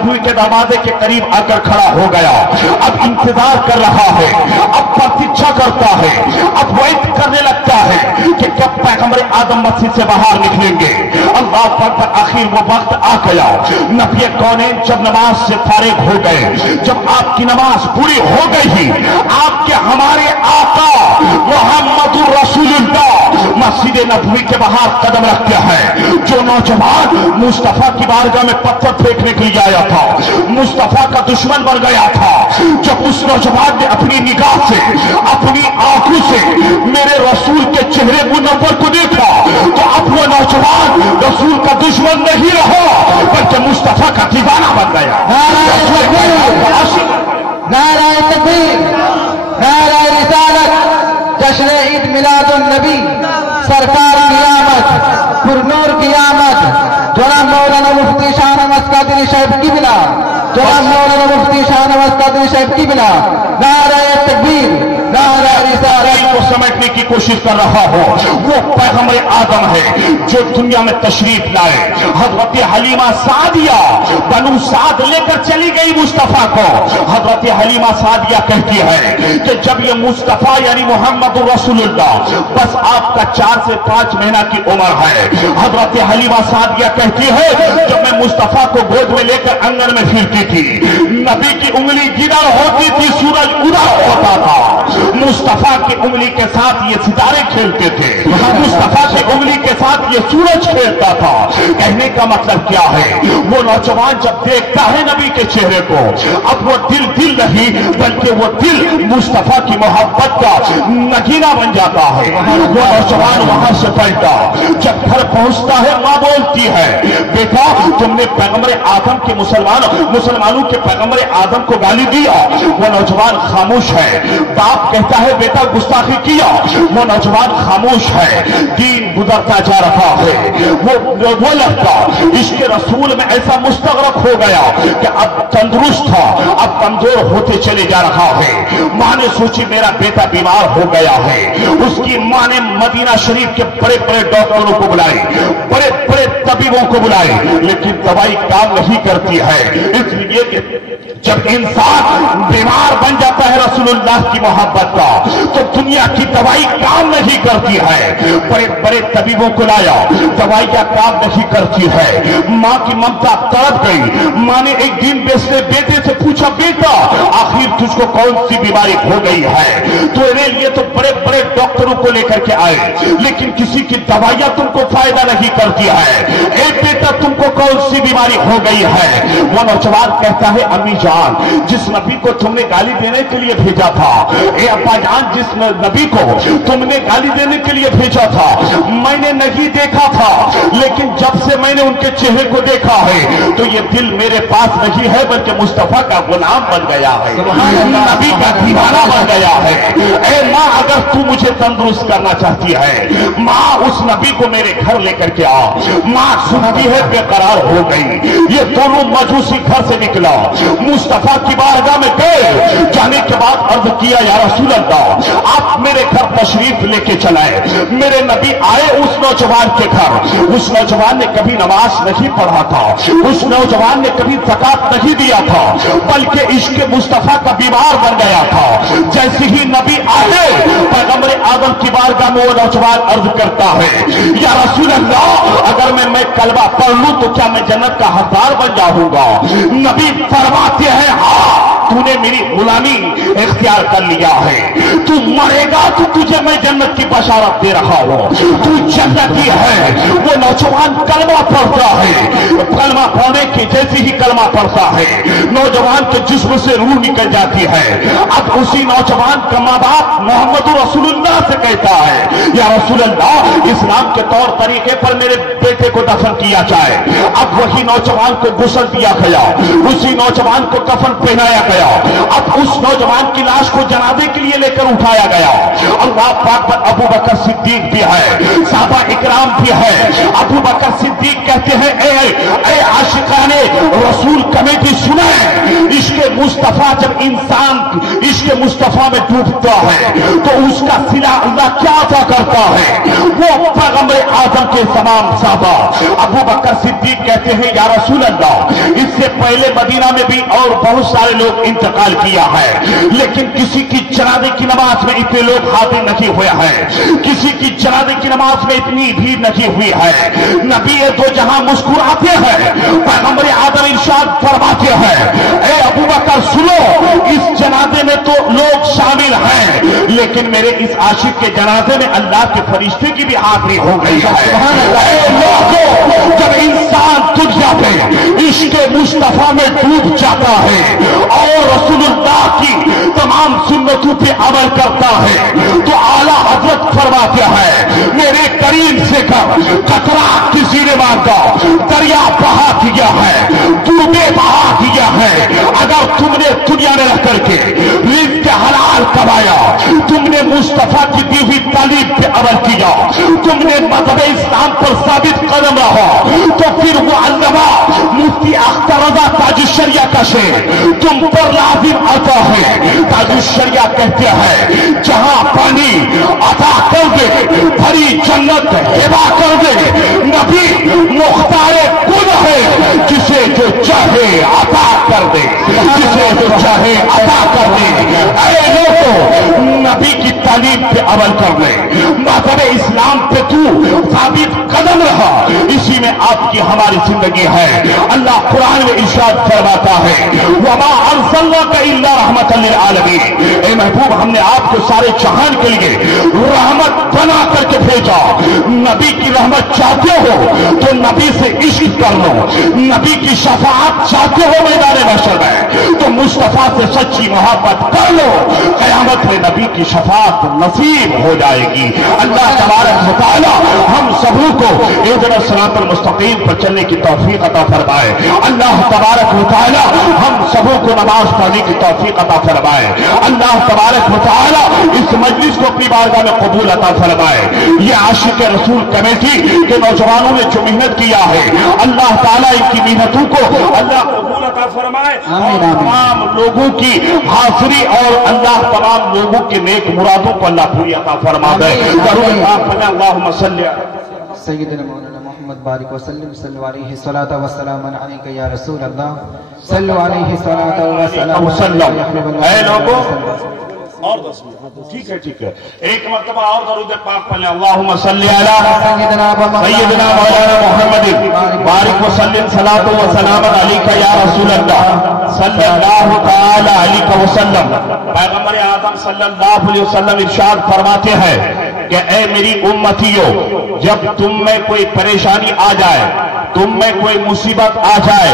नबी के दरवाजे के करीब आकर खड़ा हो गया। अब इंतजार कर रहा है, अब प्रतीक्षा करता है, अब वेट करने लगता है कि कब पैगंबर आदम मस्जिद से बाहर निकलेंगे। अल्लाह पर आखिर वो वक्त आ गया। नबी कौनैन जब नमाज से फारिग हो गए, जब आपकी नमाज पूरी हो गई ही, आपके हमारे आका मुहम्मदुर रसूलुल्लाह मस्जिद नबवी के बाहर कदम रखते हैं। जो नौजवान मुस्तफा की बारगाह में पत्थर फेंकने के लिए आया था, मुस्तफा का दुश्मन बन गया था, जब उस नौजवान ने अपनी निगाह से, अपनी आंखों से मेरे रसूल के चेहरे मुनव्वर को देखा, तो अब वो नौजवान रसूल का दुश्मन नहीं रहा, बल्कि मुस्तफा का दीवाना बन गया। नाराए तकबीर, नाराए रिसालत, जश्न ईद मिलादुन नबी, सरकार की आमद, पुरनूर की आमद, जनाब मौलाना मुफ्ती शाह नवाज कादरी साहब की बिला, जनाब मौलाना मुफ्ती शाह नवाज कादरी साहब की बिला, नाराए तकबीर, नाराए रिसालत को समेटने की कोशिश कर रहा हो। वो पैगंबर आदम है जो दुनिया में तशरीफ लाए। हजरत हलीमा सादिया बनु साद लेकर चली गई मुस्तफा को। हजरत हलीमा सादिया कहती है कि जब ये मुस्तफा यानी मोहम्मद रसूलुल्लाह बस आपका 4 से 5 महीना की उम्र है। हजरत हलीमा सादिया कहती है जब मैं मुस्तफा को गोद में लेकर आंगन में फिरती थी, नबी की उंगली जिधर होती थी सूरज उधर होता था। मुस्तफा की उंगली के साथ ये सितारे खेलते थे, मुस्तफा की उंगली के साथ ये सूरज खेलता था। कहने का मतलब क्या है, वो नौजवान जब देखता है नबी के चेहरे को, अब वो दिल नहीं बल्कि वो दिल मुस्तफा की मोहब्बत का नगीना बन जाता है। वो नौजवान वहां से पलटा, जब घर पहुंचता है मां बोलती है बेटा तुमने पैगंबर आदम के मुसलमानों के पैगंबर आदम को गाली दिया। वो नौजवान खामोश है। बाप कहता है बेटा गुस्ताखी किया, वो नौजवान खामोश है। दीन गुजरता जा रहा है। वो लड़का इसके रसूल में ऐसा मुस्तगरक हो गया कि अब तंदुरुस्त था, अब कमजोर होते चले जा रहा है। मां ने सोची मेरा बेटा बीमार हो गया है। उसकी मां ने मदीना शरीफ के बड़े बड़े डॉक्टरों को बुलाए, बड़े बड़े तबीबों को बुलाए, लेकिन दवाई काम नहीं करती है। इसलिए जब इंसान बीमार बन जाता है रसूलुल्लाह की मोहब्बत का, तो दुनिया की दवाई काम नहीं करती है। बड़े बड़े तबीबों को लाया, दवाइयां काम नहीं करती है। मां की ममता तड़प गई। मां ने एक दिन बेटे से पूछा बेटा आखिर तुझको कौन सी बीमारी हो गई है। तो ये तो बड़े बड़े डॉक्टरों को लेकर के आए, लेकिन किसी की दवाइयां तुमको फायदा नहीं करती है। ए बेटा तुमको कौन सी बीमारी हो गई है। वो नौजवान कहता है अम्मी जान जिस नबी को तुमने गाली देने के लिए भेजा था, ए अब्बा जान जिस नबी को तुमने गाली देने के लिए भेजा था मैंने नहीं देखा था, लेकिन जब से मैंने उनके चेहरे को देखा है तो ये दिल मेरे पास नहीं है बल्कि मुस्तफा का गुलाम बन गया है, नबी का दीवाना बन गया है। ए माँ अगर तू मुझे तंदुरुस्त करना चाहती है, माँ उस नबी को मेरे घर लेकर के आ। माँ सुनती है बेकरार हो गई। ये दोनों मजूसी घर से निकला, मुस्तफा की बारगाह में गए। जाने के बाद अर्ज किया या रसूल अल्लाह आप मेरे घर तशरीफ लेके चलाए। मेरे नबी आए उस नौजवान के घर। उस नौजवान ने कभी नमाज नहीं पढ़ा था, उस नौजवान ने कभी ज़कात नहीं दिया था, बल्कि इश्क मुस्तफा का बीमार बन गया था। जैसे ही नबी आए पैगंबर आदम की बारगाह में वो नौजवान अर्ज करता है या रसूल अल्लाह अगर मैं कलमा पढ़ लूं तो क्या मैं जन्नत का हकदार बन जाऊंगा। नबी फरमाते हैं हाँ तूने मेरी गुलामी इख्तियार कर लिया है, तू मरेगा तो तुझे मैं जन्नत की बशारत दे रहा हूं, तू जन्नती है। वो नौजवान कलमा पढ़ता है, कलमा पढ़ने की जैसे ही कलमा पढ़ता है नौजवान के जिस्म से रूह निकल जाती है। अब उसी नौजवान का माँ बाप मोहम्मद रसूलुल्लाह से कहता है या रसूल अल्लाह इस्लाम के तौर तरीके पर मेरे बेटे को दफन किया जाए। अब वही नौजवान को गुस्ल दिया गया, उसी नौजवान को कफन पहनाया गया। अब उस नौजवान की लाश को जनाजे के लिए लेकर उठाया गया। अल्लाह पाक पर अबू बकर सिद्दीक भी है, साहबा इकराम भी है। अबू बकर सिद्दीक कहते हैं ए आशिकाने रसूल कमेटी सुने, इश्क मुस्तफा जब इंसान इश्क मुस्तफा में डूबता है तो उसका सिला अल्लाह क्या अता करता है? वो पैगंबर आजम के तमाम साहबा अबू बकर सिद्दीक कहते हैं या रसूल अल्लाह, इससे पहले मदीना में भी और बहुत सारे लोग इंतकाल किया है, लेकिन किसी की जनाजे की नमाज में इतने लोग हाजिर नहीं हुए हैं, किसी की जनाजे की नमाज में इतनी भीड़ नहीं हुई है। नबी तो जहां मुस्कुराते हैं, पैगंबर आदम इरशाद फरमाते हैं, ए अबू बकर सुनो, इस जनाजे में तो लोग शामिल हैं, लेकिन मेरे इस आशिक के जनाजे में अल्लाह के फरिश्ते की भी हाजिरी हो गई है। जब इंसान दुनिया में इश्क मुस्तफा में डूब जाता है और रसूलुल्लाह की तमाम सुन्नतों पे अमल करता है तो आला हजरत फरमाते हैं, मेरे करीम से कतरा किसी ने मांगा, दरिया बहा दिया है, डूबे बहा दिया है। अगर तुमने दुनिया में रह करके रिज़्क़ हलाल कमाया, तुमने मुस्तफा की दी हुई तालीम पे अमल किया, तुमने मज़हब इस्लाम पर साबित कदम रहा, तो फिर वो अल्लामा मुफ्ती अख्तर रज़ा ताजुश्शरिया का शेर तुम पर लाजिम आता है। ताजुश्शरिया कहते हैं, जहां पानी अता कर दे, भरी जन्नत हिबा कर दे, नबी मुख्तारे कुल है, जिसे जो चाहे अता कर दे, जिसे जो चाहे अता कर दे। अरे लोगों, नबी की तालीम पे अमल कर ले, मज़हब इस्लाम पे तू साबित कदम रहा, इसी में आपकी हमारी जिंदगी है। अल्लाह कुरान में इरशाद फरमाता है, वमा अर्सलनाका इल्ला रहमतल लिल आलमीन, ए महबूब हमने आपको सारे जहान के लिए रहमत बना करके भेजा। नबी की रहमत चाहते हो तो नबी से इश्क कर लो, नबी की शफाअत चाहते हो मैदान महशर में तो मुस्तफा से सच्ची मोहब्बत कर लो, क़यामत में नबी की शफाअत नसीब हो जाएगी। अल्लाह तबारक व तआला हम सबों को इहदिना सिरातल मुस्तकीम पर चलने की तौफीक अता फरमाए। अल्लाह तबारक व तआला हम सबों को नमाज पढ़ने की तौफीक अता फरमाए। अल्लाह तबारक व तआला इस मजलिस को अपनी बारगाह में कबूल अता फरमाए। ये आशिक रसूल कमेटी के नौजवानों ने जो मेहनत किया है, अल्लाह ताला इनकी मेहनतों को अल्लाह कबूल अता फरमाए और तमाम लोगों की हाजिरी और अल्लाह तमाम लोगों के नेक मुरादों को अल्लाह पूरी अता फरमा दे। दरूद पाक पढ़ें, अल्लाहुम्मा सल्ली सय्यदना मौलाना मोहम्मद बारिक वसल्लम सल्लल्लाहु अलैहि सलातो व सलाम अलैका या रसूल अल्लाह सल्लल्लाहु अलैहि सलातो व सलाम वसल्लम। ऐ लोगों, और 10 मिनट, ठीक है ठीक है, एक मर्तबा और दरूद पाक पढ़ लें, अल्लाहुम्मा सल्ली अला सय्यदना मौलाना मोहम्मद बारिक वसल्लम सलातो व सलाम अलैका या रसूल अल्लाह सल्लल्लाहु तआला अलैहि वसल्लम। पैगंबर आदम सल्लल्लाहु अलैहि वसल्लम इरशाद फरमाते हैं कि ऐ मेरी उम्मतियों, जब तुम में कोई परेशानी आ जाए, तुम में कोई मुसीबत आ जाए,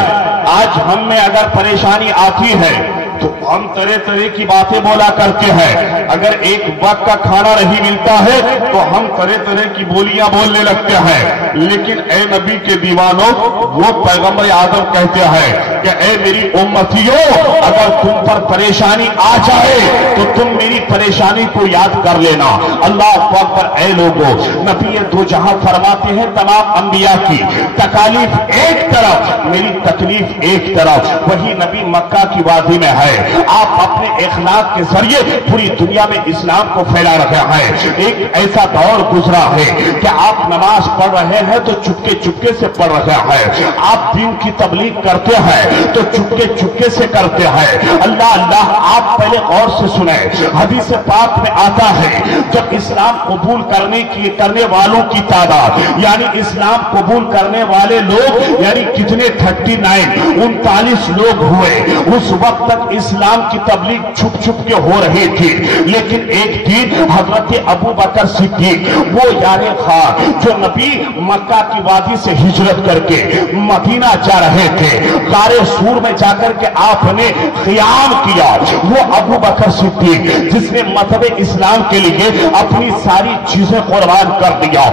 आज हम में अगर परेशानी आती है तो हम तरह तरह की बातें बोला करते हैं। अगर एक वक्त का खाना नहीं मिलता है तो हम तरह तरह की बोलियां बोलने लगते हैं। लेकिन ए नबी के दीवानों, वो पैगंबर आदम कहते हैं कि ए मेरी उम्मतियों, अगर तुम पर परेशानी आ जाए तो तुम मेरी परेशानी को याद कर लेना। अल्लाह अकबर। ए लोगों, नबी दो जहां फरमाते हैं तमाम अंबिया की तकालीफ एक तरफ, मेरी तकलीफ एक तरफ। वही नबी मक्का की वादी में है। आप अपने इखलाक के जरिए पूरी दुनिया में इस्लाम को फैला रहे हैं। एक ऐसा दौर गुजरा है कि आप नमाज पढ़ रहे हैं तो चुपके चुपके से पढ़ रहे हैं, आप दीन की तबलीग करते हैं तो चुपके चुपके से करते हैं। अल्लाह अल्लाह, आप पहले गौर से सुने। हदीस पाक में आता है, जब इस्लाम कबूल करने वालों की तादाद, यानी इस्लाम कबूल करने वाले लोग यानी कितने 39 लोग हुए। उस वक्त तक इस्लाम की तबलीग छुप छुप के हो रही थी। लेकिन एक दिन हजरत अबू बकर सिद्दीक, वो यानी खान जो नबी मक्का की वादी से हिजरत करके मदीना जा रहे थे, गारे सूर में जाकर के आपने क़ियाम किया। वो अबू बकर सिद्दीक जिसने मज़हब इस्लाम के लिए अपनी सारी चीजें कुर्बान कर दिया,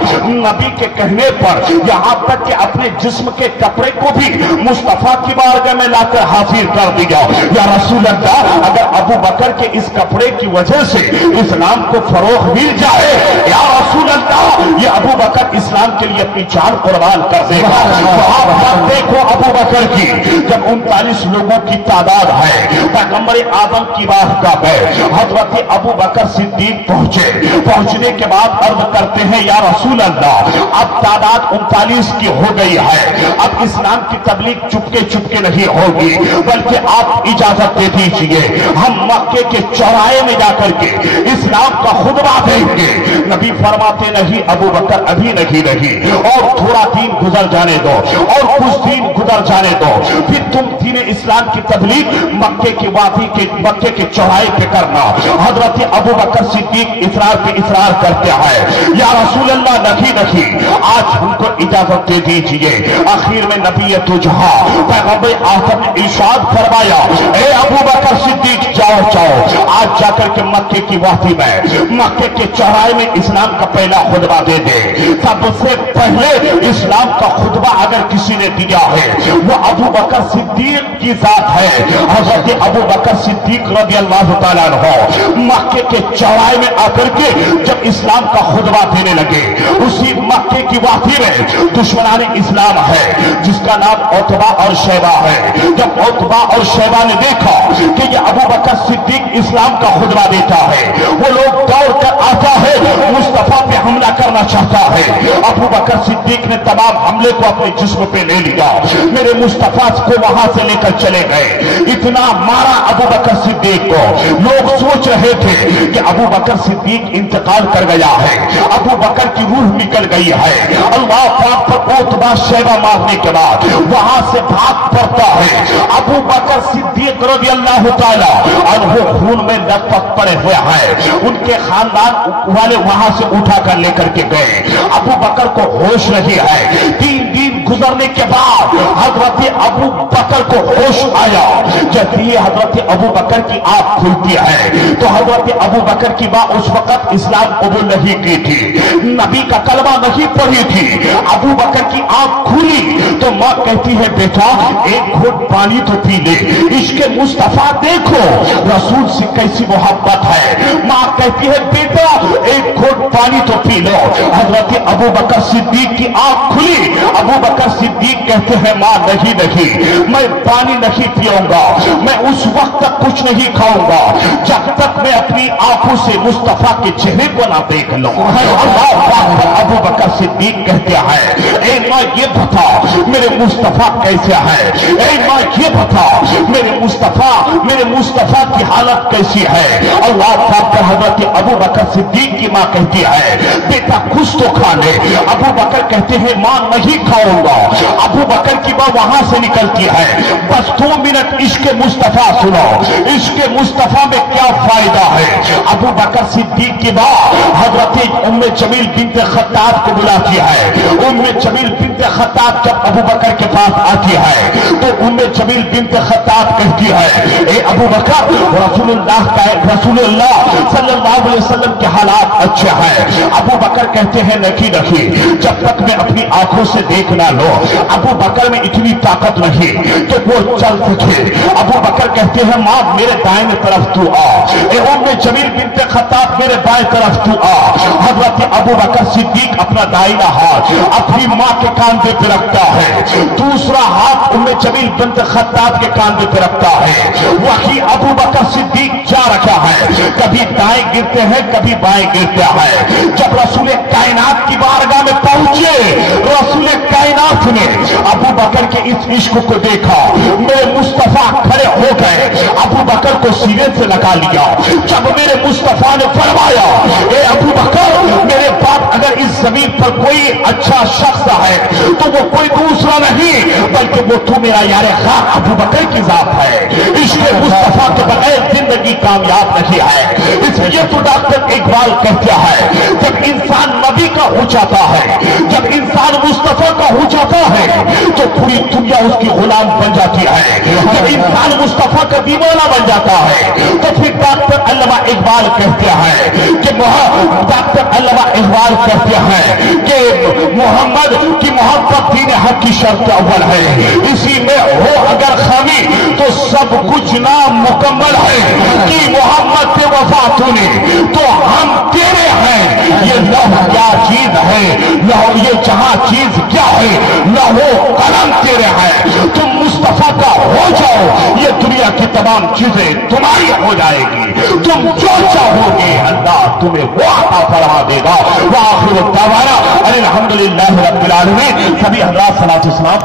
नबी के कहने पर यहां तक कि अपने जिस्म के कपड़े को भी मुस्तफा की बारगाह में लाकर हाजिर कर दिया। या रसूल रसूल अल्लाह, अगर अबू बकर के इस कपड़े की वजह से इस्लाम को फरोग मिल जाए, या रसूल अल्लाह, ये अबू बकर इस्लाम के लिए अपनी जान कुर्बान कर देगा। तो आप देखो अबू बकर की, जब 39 लोगों की तादाद है, पैगंबर आदम की बारगाह में हजरत अबू बकर सिद्दीक पहुंचे। पहुंचने के बाद अर्ज करते हैं, या रसूल अल्लाह, अब तादाद 39 की हो गई है, अब इस्लाम की तबलीग चुपके चुपके नहीं होगी, बल्कि आप इजाजत दे दीजिए, हम मक्के के चौराहे में जाकर के इस्लाम का खुतबा देंगे। नबी फरमाते, नहीं अबू बकर, अभी नहीं, और थोड़ा दिन गुजर जाने दो, और कुछ दिन गुजर जाने दो, फिर तुम दीन इस्लाम की तबलीग मक्के की वादी के, मक्के के चौराहे पे करना। हजरत अबू बकर सिद्दीक इसरार पे इसरार करते हैं, या रसूल अल्लाह, नहीं, आज हमको इजाजत दे दीजिए। आखिर में नबी तुझा पैगंबर आदम ने इरशाद फरमाया, ए अबू बकर सिद्दीक, जाओ, आज जाकर के मक्के की वादी में, मक्के के चौराहे में इस्लाम का पहला खुतबा दे दे। सबसे पहले इस्लाम का खुतबा अगर किसी ने दिया है, वो अबू बकर सिद्दीक की जात है। हजरत अबू बकर सिद्दीक रज़ी अल्लाह तआला अन्हु मक्के के चौराहे में आकर के जब इस्लाम का खुतबा देने लगे, उसी मक्के की वादी में दुश्मनाने इस्लाम है जिसका नाम उतबा और शैबा है। जब उतबा और शैबा ने देखा कि ये अबू बकर सिद्दीक इस्लाम का खुतबा देता है, वो लोग दौड़ कर आता है, मुस्तफा पे हमला करना चाहता है। अबू बकर सिद्दीक ने तमाम हमले को अपने जिस्म पे ले लिया, मेरे मुस्तफा को वहां से लेकर चले गए। इतना मारा अबू बकर सिद्दीक को, लोग सोच रहे थे कि अबू बकर सिद्दीक इंतकाल कर गया है, अबू बकर की रूह निकल गई है। अल्लाह पाक पर उतबा शैबा मारने के बाद वहां से भाग पड़ता है। अबू बकर सिद्दीक रज़ी अल्लाह तआला अन्हु खून में लथपथ पड़े हुए हैं, उनके खानदान वाले वहां से उठा कर लेकर के गए। अबू बकर को होश नहीं है। 3 दिन गुजरने के बाद हजरत अबू बकर को होश आया। जब ये हजरत अबू बकर की आंख खुलती है तो हजरत अबू बकर की मां उस वक्त इस्लाम कबूल नहीं की थी, नबी का कलमा नहीं पढ़ी थी। अबू बकर की आंख खुली तो मां कहती है, बेटा एक घूंट पानी तो पी ले, इश्क़े मुस्तफा देखो रसूल से कैसी मोहब्बत है। मां कहती है, बेटा एक घूंट पानी तो पी लो। हजरत अबू बकर सिद्दीक की आंख खुली। अबू बकर सिद्दीक कहते हैं, मां नहीं, मैं पानी नहीं पीऊंगा, मैं उस वक्त तक कुछ नहीं खाऊंगा जब तक मैं अपनी आंखों से मुस्तफा के चेहरे को ना देख लूं। अबू बकर सिद्दीक कहते हैं, ए मां ये बता मेरे मुस्तफा कैसे है, ए मां ये बता मेरे मुस्तफा की हालत कैसी है। अल्लाह पाक पर हजरत अबू बकर सिद्दीक की मां कहती है, बेटा कुछ तो खा ले। अबू बकर कहते हैं, मां नहीं खाऊंगा। अबू बकर की मां वहां से निकलती है, बस 2 मिनट इश्क़े मुस्तफा सुनो, इश्क़े मुस्तफा में क्या फायदा है। अबू बकर सिद्दीक की मां हजरत उम्मे जमील बिन्त खत्ताब को बुलाती है। उम्मे जमील बिन्त खत्ताब जब अबू बकर के पास आती है तो उम्मे जमील बिन्त खत्ताब कहती है, ए अबू बकर, रसूलुल्लाह सल्लल्लाहु अलैहि वसल्लम के हालात अच्छे हैं। अबू बकर कहते हैं, नहीं, जब तक मैं अपनी आंखों से देख ना लो। अबू बकर में इतनी ताकत नहीं कि वो चल सके। अबू बकर कहते हैं, मां मेरे दाहिने तरफ तू आ, उम्मे जमील बिन्त खत्ताब मेरे बाएं तरफ तू आ। हजरत अबू बकर सिद्दीक अपना दाहिना हाथ अपनी मां के कांधे पे रखता है, दूसरा हाथ उम्मे जमील बिन्त खत्ताब के कांधे पे रखता है। वही अबू बकर सिद्दीक जा रखा है, कभी दाएं गिरते हैं, कभी बाएं गिरते हैं। जब रसूल कायनात की बारगाह में पहुंचे, रसूल कायनात ने अबू बकर के इस इश्क को देखा, मेरे मुस्तफा खड़े हो गए, अबू बकर को सीने से लगा लिया। जब मेरे मुस्तफा ने फरमाया, ए अबू बकर, मेरे बाप अगर इस जमीन पर कोई अच्छा शख्स है तो वो कोई दूसरा नहीं बल्कि वो तू मेरा यार खान अबू बकर की जात है। इसके मुस्तफा के बगैर जिंदगी कामयाब नहीं है। इसलिए तो डॉक्टर इकबाल कहता है, जब इंसान नबी का हो जाता है, जब इंसान मुस्तफा का हो जाता है तो पूरी दुनिया उसकी गुलाम बन जाती है। जब इंसान मुस्तफा का दीवाना बन जाता है तो फिर डॉक्टर अल्लामा इकबाल कहते हैं कि डॉक्टर अल्लामा इकबाल कहते हैं कि मोहम्मद की मोहब्बत दीन हक की शर्त अव्वल है। इसी में हो अगर खामी तो सब कुछ नाम مکمل ہے کہ محمد سے وفا تھی تو ہم تیرے ہیں. یہ لوح کیا چیز ہے, یہ جہاں چیز کیا ہے, لوح قلم تیرے ہیں. تم مصطفیٰ کا ہو جاؤ, یہ دنیا کی تمام چیزیں تمہاری ہو جائے گی. تم جو چاہو گے اللہ تمہیں وہ عطا فرما دے گا. وآخر دعوانا الحمدللہ رب العالمین. سبھی حضرات صلاۃ و سلام.